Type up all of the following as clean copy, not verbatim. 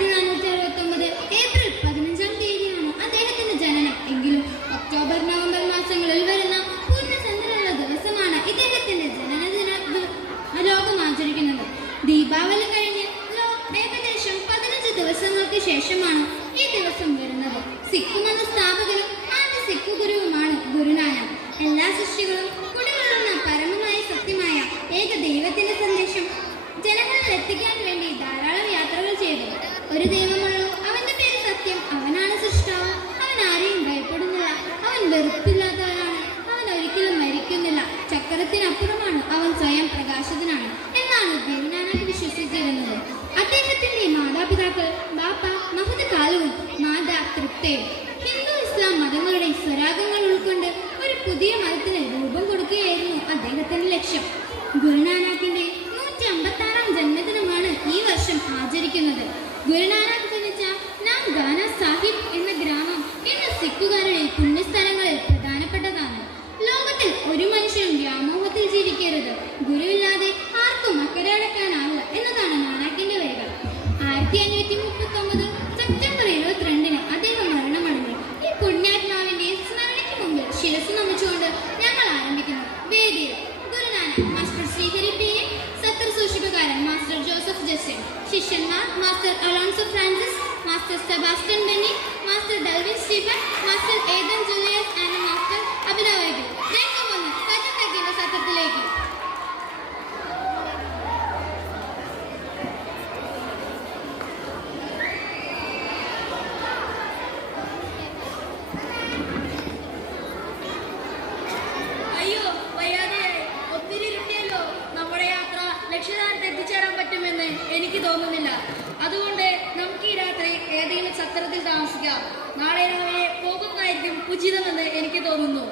1469 April 15-ാം തീയതിയാണ് അദ്ദേഹത്തിന്റെ ജനനം. എങ്കിലും ഒക്ടോബർ നവംബർ മാസങ്ങളിൽ വരുന്ന പൂർണ്ണചന്ദ്രനുള്ള ദിവസമാണ് ഇദ്ദേഹത്തിന്റെ ജനനദിന ലോകം ആചരിക്കുന്നത്. ദീപാവലി കഴിഞ്ഞ് ഏകദേശം 15 ദിവസങ്ങൾക്ക് ശേഷമാണ് ഈ ദിവസം വരുന്നത്. സിഖ് മത സ്ഥാപകരും ആദ്യ സിഖ് ഗുരുവുമാണ് ഗുരുനാനക്. എല്ലാ സൃഷ്ടികളും കുടികൊള്ളുന്ന പരമമായ സത്യമായ ഏക ദൈവത്തിന്റെ സന്ദേശം ജനങ്ങളിൽ എത്തിക്കാൻ വേണ്ടി ധാരാളം യാത്രകൾ ചെയ്തു. ഒരു ദൈവമുള്ളൂ, അവന്റെ പേര് സത്യം, അവനാണ് സൃഷ്ടാവ്, അവൻ ആരെയും ഭയപ്പെടുന്നില്ല, അവൻ വെറുപ്പില്ലാത്തവനാണ്, അവൻ ഒരിക്കലും മരിക്കുന്നില്ല, ചക്രത്തിനപ്പുറമാണ്, അവൻ സ്വയം പ്രകാശത്തിനാണ് എന്നാണ് ഗുരുനാനക് വിശ്വസിച്ചിരുന്നത്. അദ്ദേഹത്തിന്റെ മാതാപിതാക്കൾ ബാപ്പ മഹദ് കാലവും മാതാ തൃപ്തയും ഹിന്ദു ഇസ്ലാം മതങ്ങളുടെ സ്വരാഗങ്ങൾ ഉൾക്കൊണ്ട് ഒരു പുതിയ മതത്തിന് രൂപം കൊടുക്കുകയായിരുന്നു അദ്ദേഹത്തിന്റെ ലക്ഷ്യം. ഗുരുനാനാക്കിന്റെ 156-ാം ജന്മദിനമാണ് ഈ വർഷം ആചരിക്കുന്നത്. ഗുരുനാനാക്ക് ജനിച്ച നാംഗാന സാഹിബ് എന്ന ഗ്രാമം ഇന്ന് സിഖുകാരുടെ പുണ്യസ്ഥലങ്ങളിൽ പ്രധാനപ്പെട്ടതാണ്. ലോകത്തിൽ ഒരു മനുഷ്യനും വ്യാമോഹത്തിൽ ജീവിക്കരുത്, ഗുരുവില്ലാതെ ആർക്കും അക്കരെ അടക്കാനാവില്ല എന്നതാണ് നാനാക്കിന്റെ വരികൾ. 1539 സെപ്റ്റംബർ 22-ന് അദ്ദേഹം മരണമടഞ്ഞു. ഈ പുണ്യാത്മാവിന്റെ സ്മരണയ്ക്ക് മുമ്പിൽ ശിരസ് നമിച്ചുകൊണ്ട് ഞങ്ങൾ ആരംഭിക്കുന്നു. വേദിയിൽ Guru Nanak, master Srihari P A, സത്ര സൂക്ഷിപ്പുകാരൻ മാസ്റ്റർ ജോസഫ് ജസ്റ്റിൻ, ശിഷ്യന്മാർ master Alonso Francis, master Sebastian Benny, master Delvin Stephen, master Eden Julius and master Abhinav. രംഗമൊന്ന് കജന്തക്കിന്റെ സത്രത്തിലേക്ക്. ലക്ഷ്യസ്ഥാനത്ത് എത്തിച്ചേരാൻ പറ്റുമെന്ന് എനിക്ക് തോന്നുന്നില്ല. അതുകൊണ്ട് നമുക്ക് ഈ രാത്രി ഏതെങ്കിലും സത്രത്തിൽ താമസിക്കാം. നാളെ രാവിലെ പോകുന്നതായിരിക്കും ഉചിതമെന്ന് എനിക്ക് തോന്നുന്നു.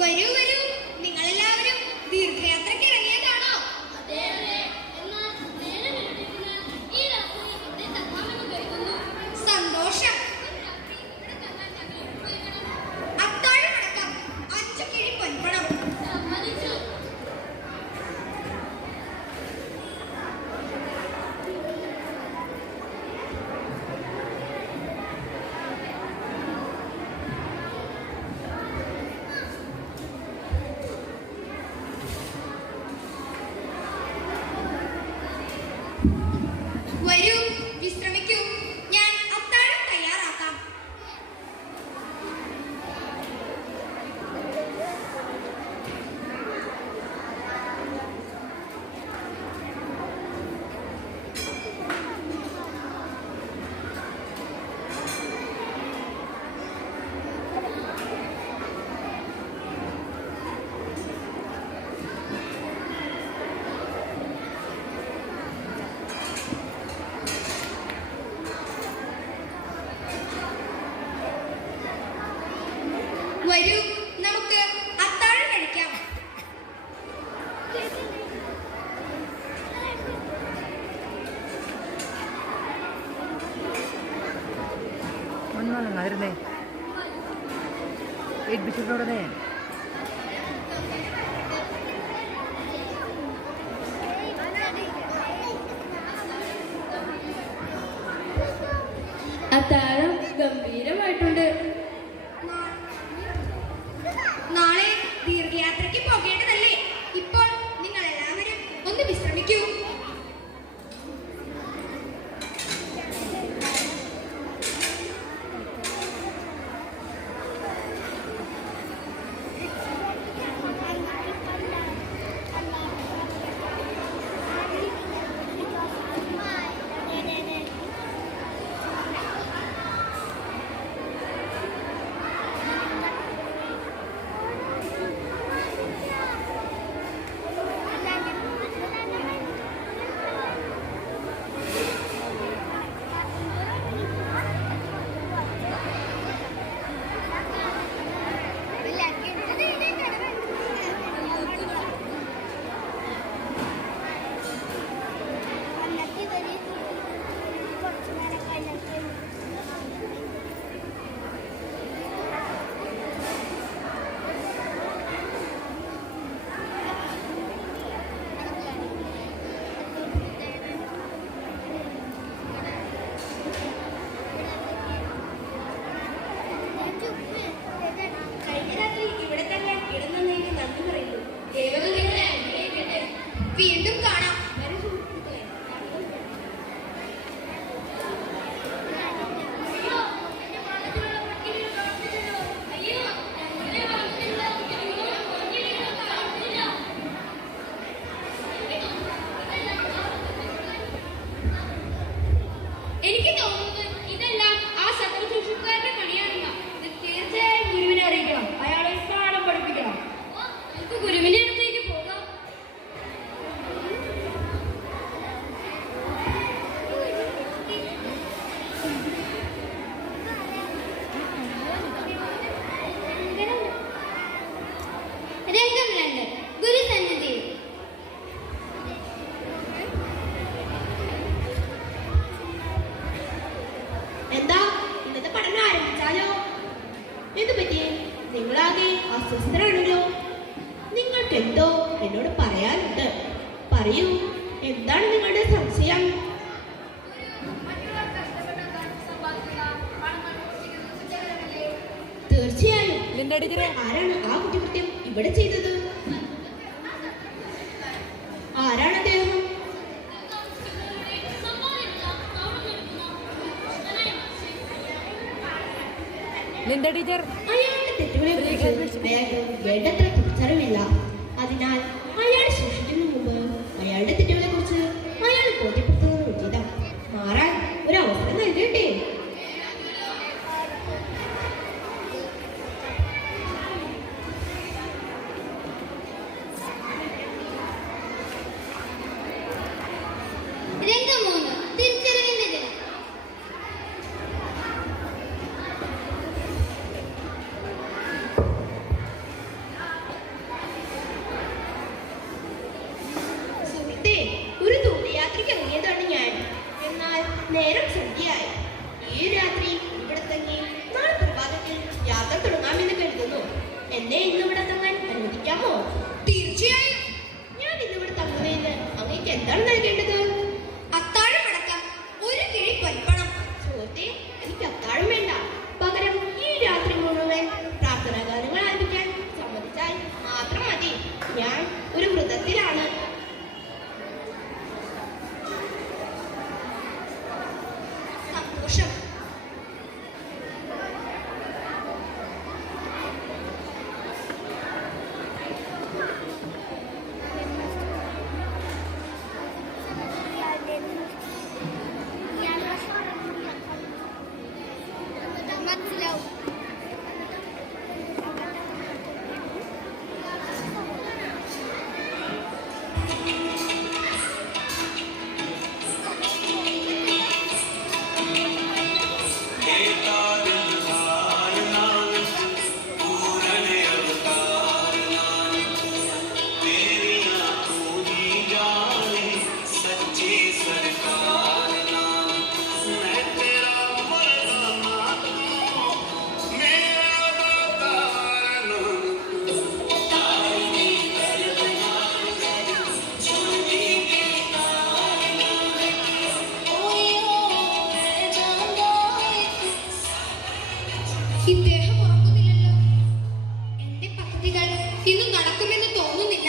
വരൂ വരൂ, നിങ്ങളെല്ലാവരും ദീർഘയാത്രയ്ക്ക് ഇറങ്ങിയതാണോ? സന്തോഷം. അത്താഴമടക്കം 5 കിഴി പൊൻപണം. വരൂ, വിശ്രമിക്കൂ, ഞാൻ അത്താഴം തയ്യാറാക്കാം. വരൂ, നമുക്ക് അത്താഴം കഴിക്കാം. വരുന്നേ ഏൽപ്പിച്ചിട്ടുടനെ അത്താഴം ഗംഭീരമായിട്ടുണ്ട്. നാളെ ദീർഘയാത്രയ്ക്ക് പോകേണ്ടതല്ലേ? ഇപ്പോൾ നിങ്ങൾ എല്ലാവരും ഒന്ന് വിശ്രമിക്കൂ. നിങ്ങൾക്കെന്തോ എന്നോട് പറയാനുണ്ട്. പറയൂ, എന്താണ് നിങ്ങളുടെ സംശയം? തീർച്ചയായും. ആരാണ് ആ കുറ്റകൃത്യം ഇവിടെ ചെയ്തത്? ആരാണ് അദ്ദേഹം? അയാളുടെ തെറ്റുകളെക്കുറിച്ച് വേണ്ടത്ര തിരിച്ചറിവില്ല. അതിനാൽ അയാൾ സൂക്ഷിക്കുന്ന മുമ്പ് അയാളുടെ തെറ്റുകളെക്കുറിച്ച് അയാൾ ബോധ്യപ്പെടുത്തുന്നത് ഉചിതം. മാറാൻ ഒരു അവസരം നൽകട്ടെ. രംഗം 3 തിരിച്ചറിവിന്റെ ദിനം. സുഹൃത്തേ, ഒരു ദൂരയാത്രയ്ക്ക് ഇറങ്ങിയതാണ് ഞാൻ. എന്നാൽ നേരം സന്ധ്യയായി. ഈ രാത്രി ഇവിടെ തങ്ങി നാളെ പ്രഭാതത്തിൽ യാത്ര തുടങ്ങാമെന്ന് കരുതുന്നു. എന്നെ ഇന്നിവിടെ തങ്ങാൻ അനുവദിക്കാമോ? തീർച്ചയായും. ഞാൻ ഇന്നിവിടെ തങ്ങുന്നതിന് അങ്ങേക്ക് എന്താണ് നൽകേണ്ടത്? അത്താഴമടക്കം ഒരു കിഴി പൊൻപണം. സുഹൃത്തേ, എനിക്ക് അത്താഴം വേണ്ട. പകരം ഈ രാത്രി മുഴുവൻ പ്രാർത്ഥനാ ഗാനങ്ങൾ ആലപിക്കാൻ സമ്മതിച്ചാൽ മാത്രം മതി. ഞാൻ ഒരു വ്രതത്തിലാണ്. സന്തോഷം. ഇദ്ദേഹം ഉറങ്ങുന്നില്ലല്ലോ. എന്റെ പദ്ധതികൾ ഇന്ന് നടക്കുമെന്ന് തോന്നുന്നില്ല.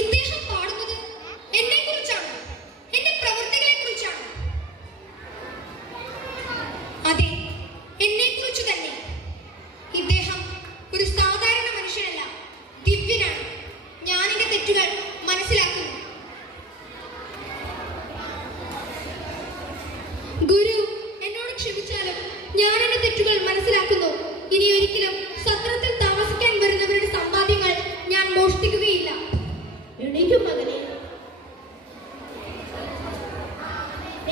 ഇദ്ദേഹം പാടുന്നത് എന്നെ കുറിച്ചാണ്, എന്റെ പ്രവൃത്തികളെ കുറിച്ചാണ്. അതെ, എന്നെ കുറിച്ച് തന്നെ. ഇദ്ദേഹം ഒരു സാധാരണ മനുഷ്യനല്ല, ദിവ്യനാണ്. ഞാൻ എന്റെ തെറ്റുകൾ മനസ്സിലാക്കുന്നു. ഗുരു എന്നോട് ക്ഷമിച്ചാലും ഞാൻ എന്റെ തെറ്റുകൾ മനസ്സിലാക്കുന്നു. ഇനി ഒരിക്കലും സത്രത്തിൽ താമസിക്കാൻ വരുന്നവരുടെ സമ്പാദ്യങ്ങൾ ഞാൻ മോഷ്ടിക്കുകയില്ല. എണീക്കും മകനെ.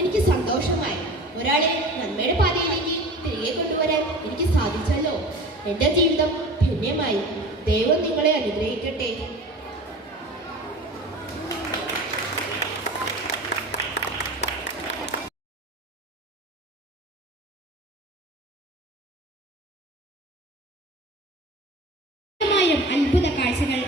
എനിക്ക് സന്തോഷമായി. ഒരാളെ നന്മയുടെ പാതയിലേക്ക് തിരികെ കൊണ്ടുവരാൻ എനിക്ക് സാധിച്ചല്ലോ. എന്റെ ജീവിതം ധന്യമായി. ദൈവം നിങ്ങളെ അനുഗ്രഹിക്കട്ടെ. അത്ഭുത കാഴ്ചകൾ.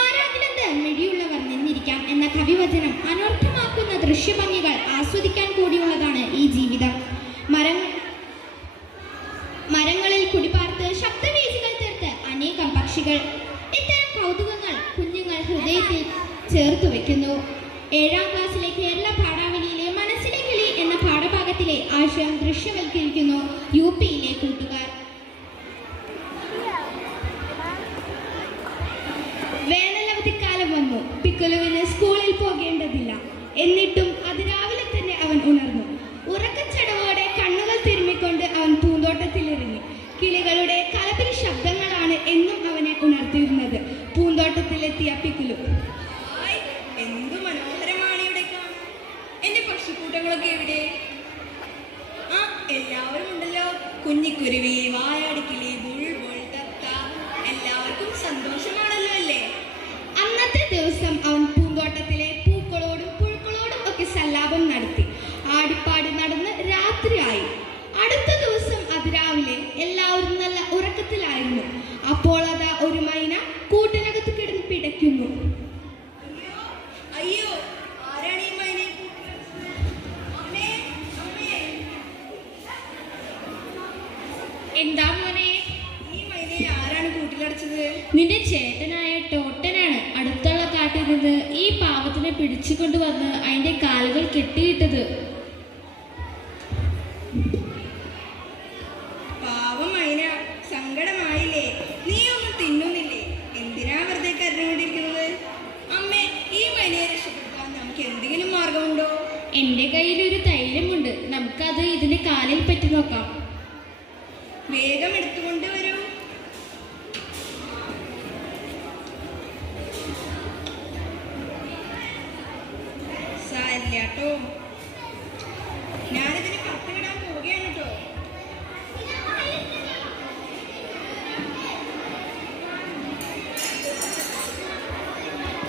ആരാധിലെന്ത് മിഴിയുള്ളവർ നിന്നിരിക്കാം എന്ന കവിവചനം അനർത്ഥമാക്കുന്ന ദൃശ്യഭംഗികൾ ആസ്വദിക്കാൻ കൂടിയുള്ളതാണ് ഈ ജീവിതം. മരങ്ങളിൽ കുടിപാർത്ത് ശബ്ദവീചികൾ തീർത്ത് അനേകം പക്ഷികൾ. ഇത്തരം കൗതുകങ്ങൾ കുഞ്ഞുങ്ങൾ ഹൃദയത്തിൽ ചേർത്തു വെക്കുന്നു. 7ാം ക്ലാസ്സിലെ കേരള പാഠാവലിയിലെ മനസ്സിലെ കിളി എന്ന പാഠഭാഗത്തിലെ ആശയം ദൃശ്യവൽക്കരിക്കുന്നു UP-യിലെ കൂട്ടുകാർ. വേനലവധിക്കാലം വന്നു. പിക്കുലുവിന് സ്കൂളിൽ പോകേണ്ടതില്ല. എന്നിട്ടും അതിരാവിലെ തന്നെ അവൻ ഉണർന്നു. ഉറക്കച്ചടവോടെ കണ്ണുകൾ തിരുമ്മിക്കൊണ്ട് അവൻ പൂന്തോട്ടത്തിലിറങ്ങി. കിളികളുടെ കലപില ശബ്ദങ്ങളാണ് എന്നും അവനെ ഉണർത്തിയിരുന്നത്. പൂന്തോട്ടത്തിലെത്തിയ പിക്കുലു, എന്തു മനോഹരമാണ് ഇവിടെ കാണാൻ. എന്റെ പക്ഷിക്കൂട്ടങ്ങളൊക്കെ എവിടെ? ആ, എല്ലാവരും ഉണ്ടല്ലോ. കുഞ്ഞിക്കുരുവി, വായാടിക്കിളി, ബുൾബുൾ, തത്ത എല്ലാവർക്കും സന്തോഷമാണല്ലോ അല്ലേ? അന്നത്തെ ദിവസം അവൻ പൂന്തോട്ടത്തിലെ പൂക്കളോടും പുഴുക്കളോടും ഒക്കെ സല്ലാപം നടത്തി. ആടിപ്പാടി നടന്ന് രാത്രിയായി. അടുത്ത ദിവസം അതിരാവിലെ എല്ലാവരും നല്ല ഉറക്കത്തിലായിരുന്നു. അപ്പോൾ അതാ ഒരു മൈന കൂട്ടിനകത്ത് കിടന്ന് പിടയ്ക്കുന്നു. അയ്യോ, ആരാണ് ഈ മൈനയെ അമ്മേ, അമ്മേ, എന്താ മോനെ? ഈ മൈനയെ ആരാണ് കൂട്ടിലടച്ചത്? നിന്റെ ചേട്ടനായ ടോട്ടനാണ് അടുത്തുള്ള കാട്ടിൽ നിന്ന് ഈ പാവത്തിനെ പിടിച്ചുകൊണ്ട് വന്ന് അതിന്റെ കാലുകൾ കെട്ടിയിട്ടത്. പാവം മൈന, സങ്കടമായില്ലേ? നീ ഒന്നും തിന്നുന്നില്ലേ? എന്തിനാ വെറുതെ കരഞ്ഞുകൊണ്ടിരിക്കുന്നത്? അമ്മേ, ഈ മൈനയെ രക്ഷപ്പെടുത്താൻ നമുക്ക് എന്തെങ്കിലും മാർഗമുണ്ടോ? എന്റെ കയ്യിൽ ഒരു തൈലമുണ്ട്, നമുക്കത് ഇതിന്റെ കാലിൽ പറ്റി നോക്കാം. വേഗം എടുത്തുകൊണ്ട് വരൂ. സാരില്ല കേട്ടോ, ഞാനിതിന് കത്ത് വിടാൻ പോവുകയാണ് കേട്ടോ.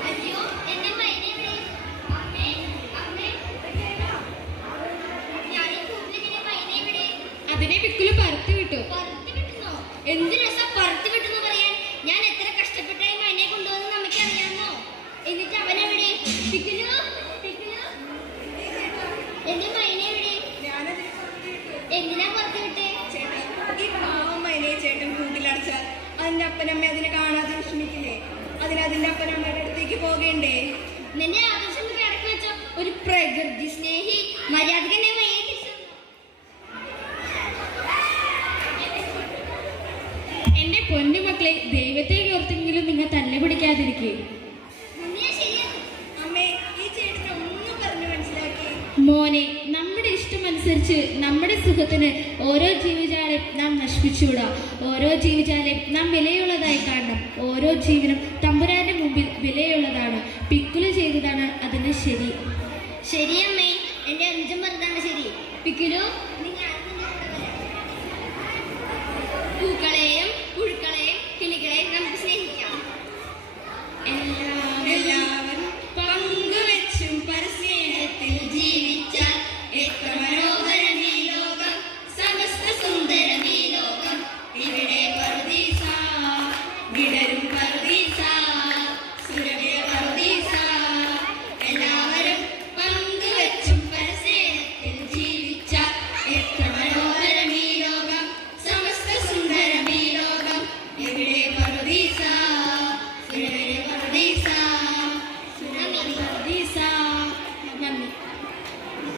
അയ്യോ, എന്റെ മൈന എവിടെ? അമ്മേ, അമ്മേ, ഞാൻ ഈ കൂട്ടിലിങ്ങനെ മൈന എവിടെ? അതിനെ പിക്കുല് പറത്തി വിട്ടു. പറത്തി വിട്ടുന്നോ? എന്ത് രസം പറത്തി വിട്ടെന്ന് പറയാൻ. ഞാൻ എത്ര കഷ്ടപ്പെട്ടായി മൈനയെ കൊണ്ടുവന്ന് നമുക്ക് അറിയാമോ? എന്നിട്ട് അവനെവിടെ? പിക്കിലു, പിക്കിലു, എന്റെ മൈന എവിടെ? ഞാനതിന് കത്ത് വിട്ടു. എന്തിനാ പറത്തി വിട്ടേ? ചേട്ടാ, ഈ പാവം മൈനയെ ചേട്ടൻ കൂട്ടിലടച്ചാൽ അതിന്റെ അപ്പനമ്മ അതിനെ കാണാതെ വിഷമിക്കില്ലേ? അതിന്റെ അപ്പനമ്മയുടെ അടുത്തേക്ക് പോകേണ്ടേ? നിന്റെ ആദർശം അടക്കി വെച്ചോ. ഒരു പ്രകൃതി സ്നേഹി, മര്യാദക്ക് എന്നെ മൈനയെ തിരിച്ചു. എന്റെ പൊന്നു മക്കളെ, ദൈവത്തെ ഓർത്തെങ്കിലും നിങ്ങൾ തന്നെ പിടിക്കാതിരിക്കേ. നിന്നെ ശരിയാക്കും. അമ്മേ, ഈ ചേട്ടനെ ഒന്നും പറഞ്ഞു മനസ്സിലാക്കി. മോനെ, നമ്മുടെ ഇഷ്ടമനുസരിച്ച് നമ്മുടെ സുഖത്തിന് ഓരോ ജീവജാലം നാം നശിപ്പിച്ചുകൂടാ. ഓരോ ജീവജാലം നാം വിലയുള്ളതായി കാണണം. ഓരോ ജീവനും തമ്പുരാന്റെ മുമ്പിൽ വിലയുള്ളതാണ്. പിക്കുല് ചെയ്തതാണ് അതിന്റെ ശരി. ശരിയമ്മേ, എന്റെ അനുജൻ പറഞ്ഞതാണ് ശരി. പിക്കിലു, നീ